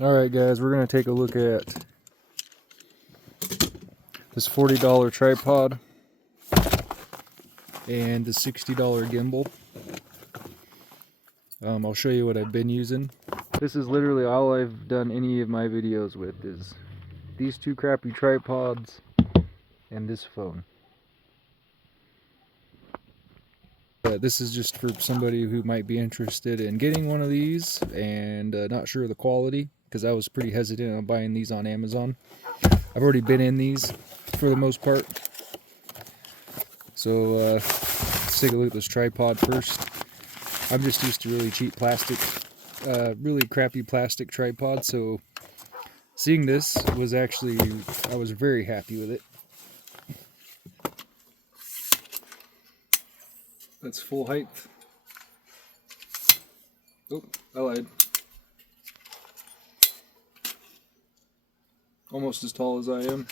Alright guys, we're going to take a look at this $40 tripod and the $60 gimbal. I'll show you what I've been using. This is literally all I've done any of my videos with, is these two crappy tripods and this phone. This is just for somebody who might be interested in getting one of these and not sure of the quality, because I was pretty hesitant on buying these on Amazon. I've already been in these for the most part. So let's take a look at this tripod first. I'm just used to really cheap plastic, really crappy plastic tripod, so seeing this was actually, I was very happy with it. That's full height. Oh, I lied. Almost as tall as I am.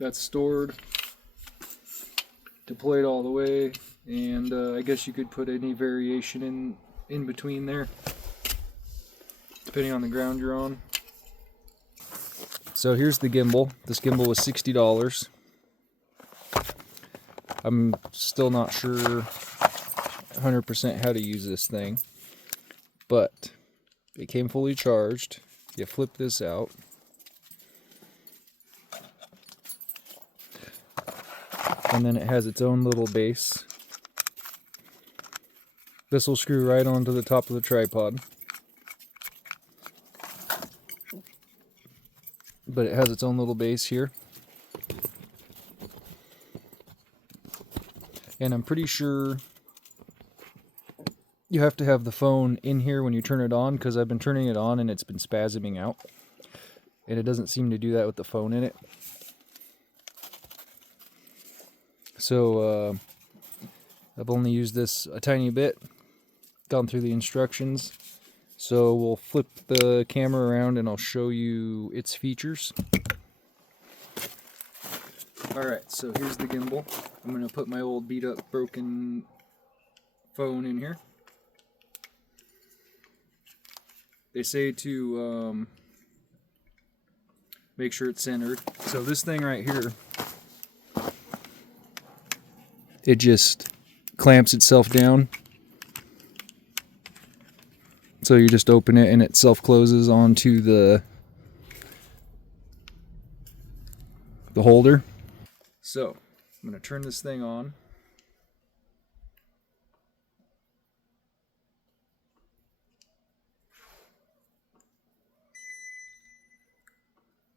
That's stored, deployed all the way, and I guess you could put any variation in between there, depending on the ground you're on. So here's the gimbal. This gimbal was $60. I'm still not sure 100% how to use this thing, but it came fully charged. You flip this out. And then it has its own little base. This will screw right onto the top of the tripod. But it has its own little base here. And I'm pretty sure you have to have the phone in here when you turn it on, because I've been turning it on and it's been spasming out. And it doesn't seem to do that with the phone in it. So I've only used this a tiny bit, gone through the instructions. So we'll flip the camera around and I'll show you its features. Alright, so here's the gimbal. I'm going to put my old beat up broken phone in here. They say to make sure it's centered. So this thing right here, it just clamps itself down. So you just open it and it self-closes onto the holder. So I'm going to turn this thing on.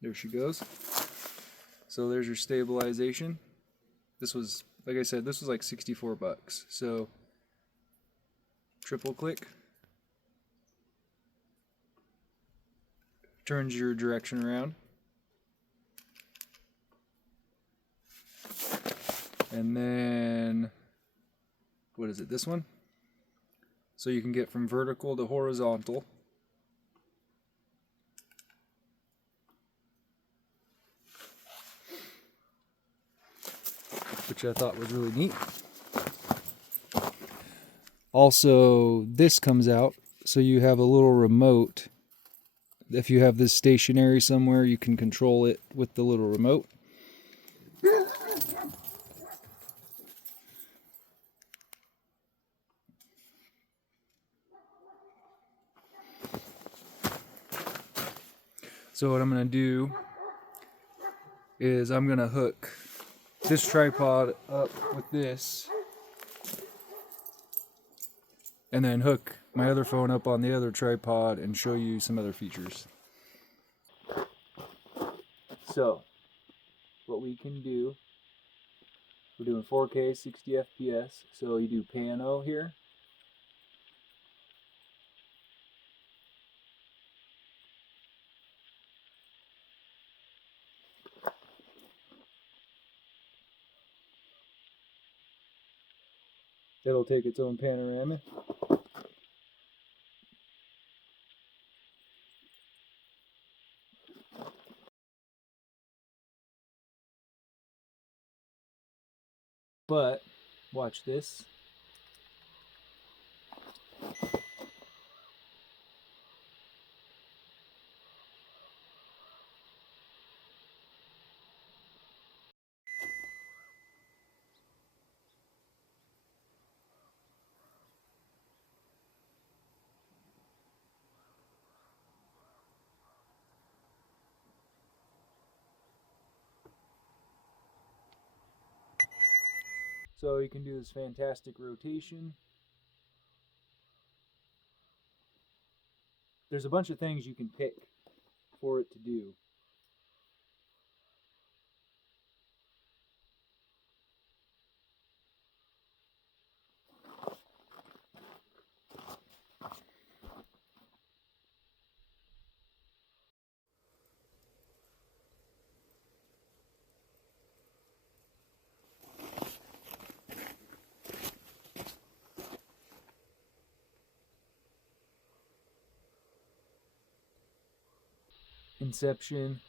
There she goes. So there's your stabilization. This was, like I said, this was like 64 bucks. So triple click. Turns your direction around. And then, what is it, this one? So you can get from vertical to horizontal. Which I thought was really neat. Also, this comes out, so you have a little remote. If you have this stationary somewhere, you can control it with the little remote. So what I'm going to do is I'm going to hook this tripod up with this, and then hook my other phone up on the other tripod and show you some other features. So what we can do, we're doing 4K 60 FPS, so you do pano here. It'll take its own panorama. But watch this. So you can do this fantastic rotation. There's a bunch of things you can pick for it to do. Inception.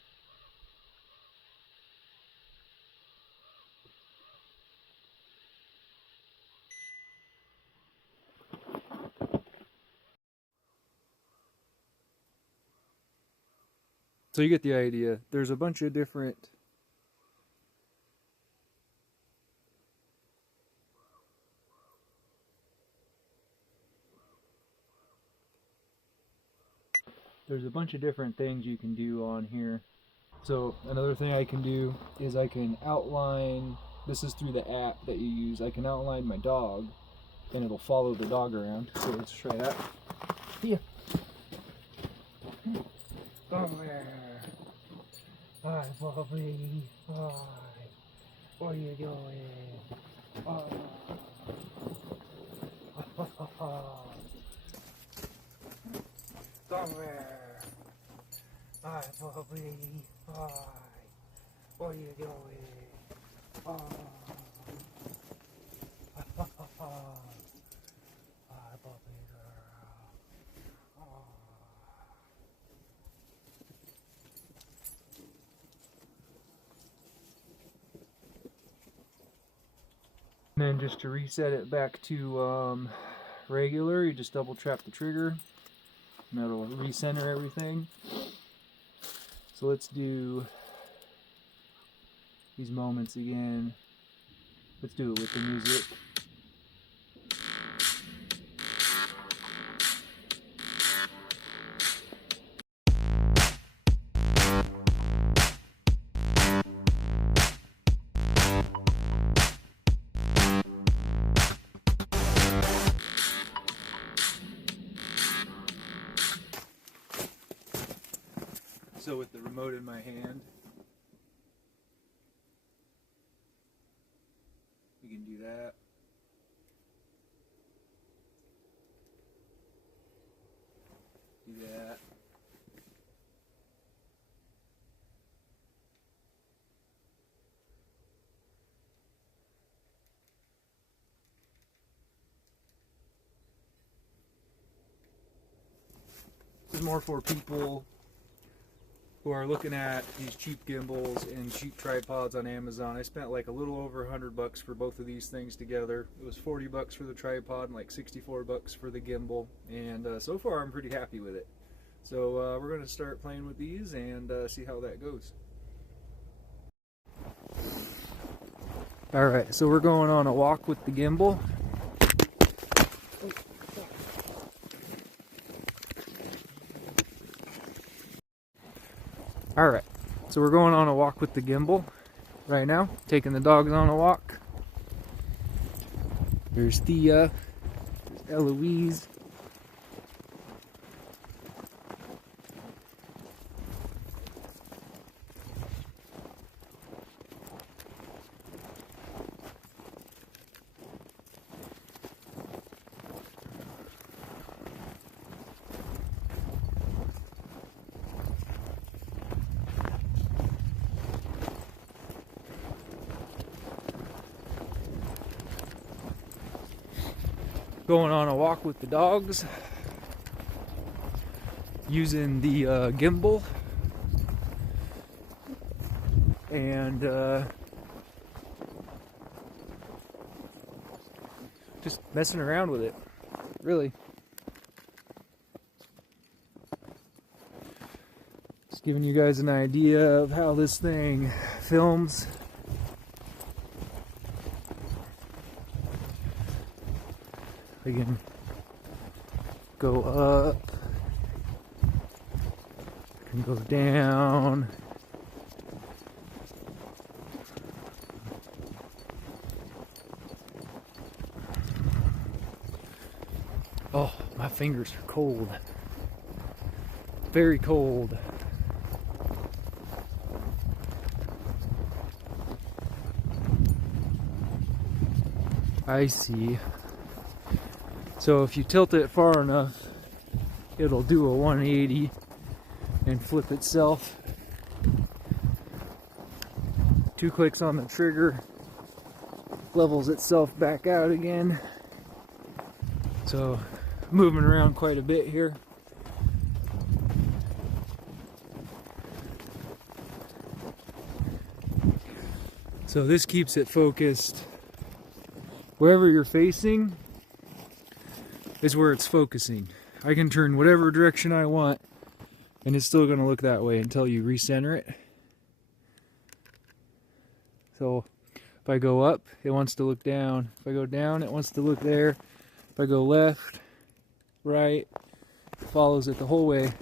So you get the idea. There's a bunch of different things you can do on here. So another thing I can do is I can outline, this is through the app that you use, I can outline my dog and it'll follow the dog around. So let's try that. Here. Come here. Hi, Bobby. Hi. What are you doing? Oh. Come here. Hi, Bobby. Hi. What are you doing? Oh. Hi, Bobby girl. Oh. And then just to reset it back to regular, you just double tap the trigger and that'll recenter everything. So let's do these moments again. Let's do it with the music. So with the remote in my hand, we can do that. Do that. This is more for people who are looking at these cheap gimbals and cheap tripods on Amazon. I spent like a little over $100 for both of these things together. It was $40 for the tripod and like $64 for the gimbal, and so far I'm pretty happy with it. So we're going to start playing with these and see how that goes. Alright, so we're going on a walk with the gimbal. Alright, so we're going on a walk with the gimbal right now, taking the dogs on a walk. There's Thea, there's Eloise. Going on a walk with the dogs, using the gimbal, and just messing around with it, really. Just giving you guys an idea of how this thing films. I can go up, I can go down. Oh, my fingers are cold. Very cold. I see. So if you tilt it far enough, it'll do a 180 and flip itself. 2 clicks on the trigger levels itself back out again. So moving around quite a bit here. So this keeps it focused. Wherever you're facing is where it's focusing. I can turn whatever direction I want and it's still going to look that way until you recenter it. So if I go up, it wants to look down. If I go down, it wants to look there. If I go left, right, it follows it the whole way.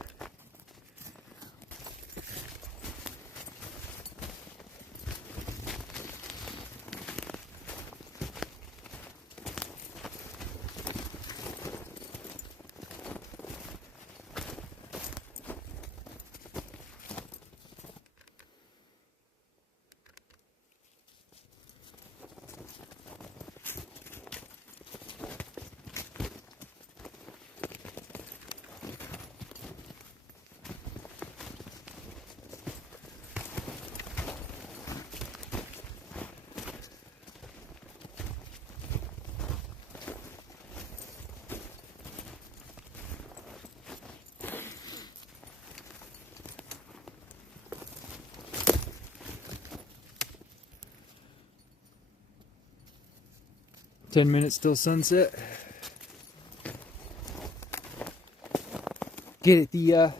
"10 minutes till sunset." Get it, Thea.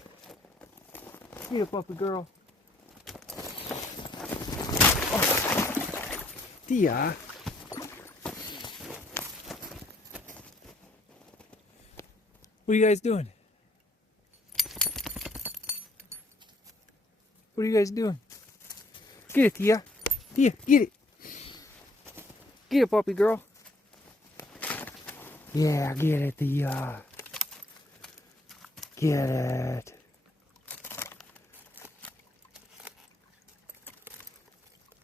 Get it, puppy girl. Oh. Thea. What are you guys doing? What are you guys doing? Get it, Thea. Thea, get it. Get it, puppy girl. Yeah, get it, Thea. Get it.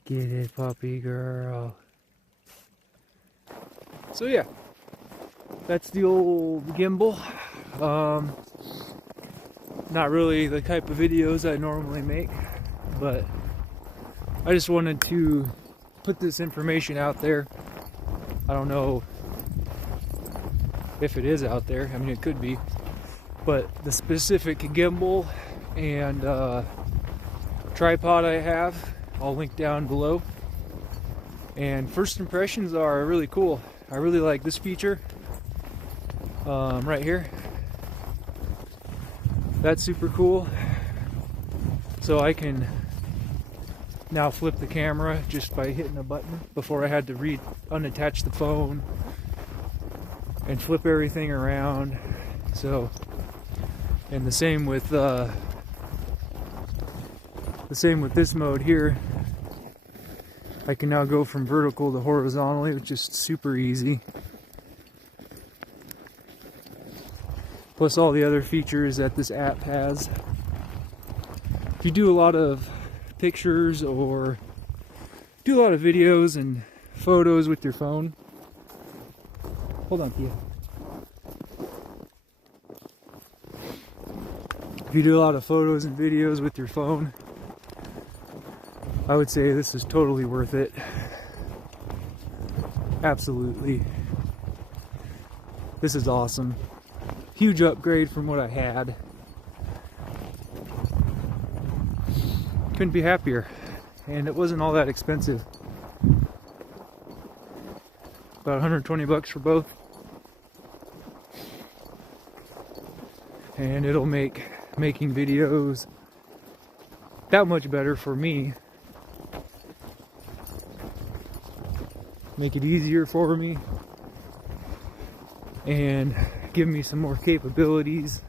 Get it, puppy girl. So yeah, that's the old gimbal. Not really the type of videos I normally make, but I just wanted to put this information out there. I don't know if it is out there. I mean, it could be, but the specific gimbal and tripod I have, I'll link down below. And first impressions are really cool. I really like this feature right here. That's super cool. So I can now flip the camera just by hitting a button. Before I had to unattach the phone and flip everything around. So, and the same with this mode here. I can now go from vertical to horizontally, which is super easy. Plus all the other features that this app has. If you do a lot of pictures or do a lot of videos and photos with your phone. Hold on, Thea. If you do a lot of photos and videos with your phone, I would say this is totally worth it. Absolutely. This is awesome. Huge upgrade from what I had. Couldn't be happier. And it wasn't all that expensive. about 120 bucks for both. And it'll make making videos that much better for me. Make it easier for me. And give me some more capabilities.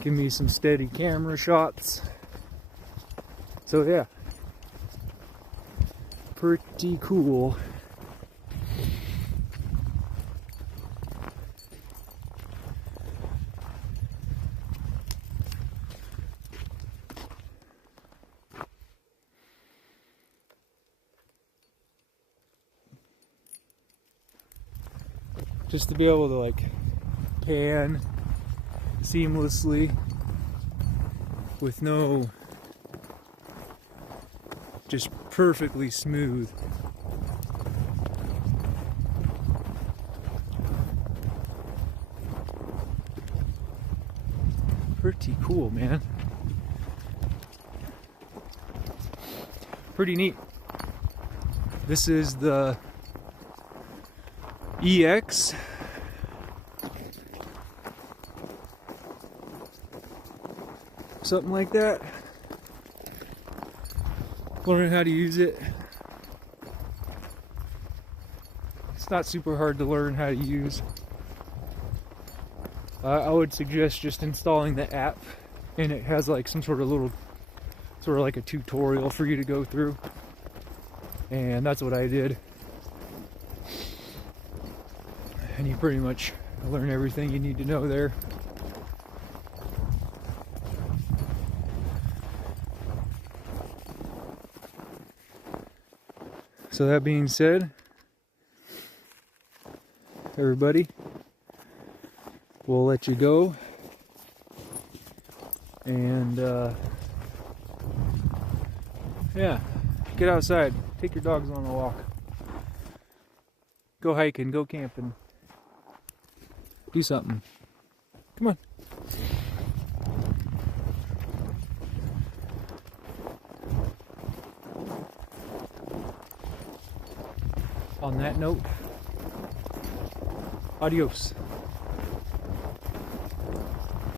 Give me some steady camera shots. So yeah. Pretty cool. Just to be able to like pan seamlessly with no, just perfectly smooth. Pretty cool, man. Pretty neat. This is the EX. Something like that. Learning how to use it. It's not super hard to learn how to use. I would suggest just installing the app, and it has like some sort of like a tutorial for you to go through. And that's what I did. And you pretty much learn everything you need to know there. So that being said, everybody, we'll let you go. And yeah, get outside, take your dogs on a walk, go hiking, go camping, do something. Come on. On that note, adios.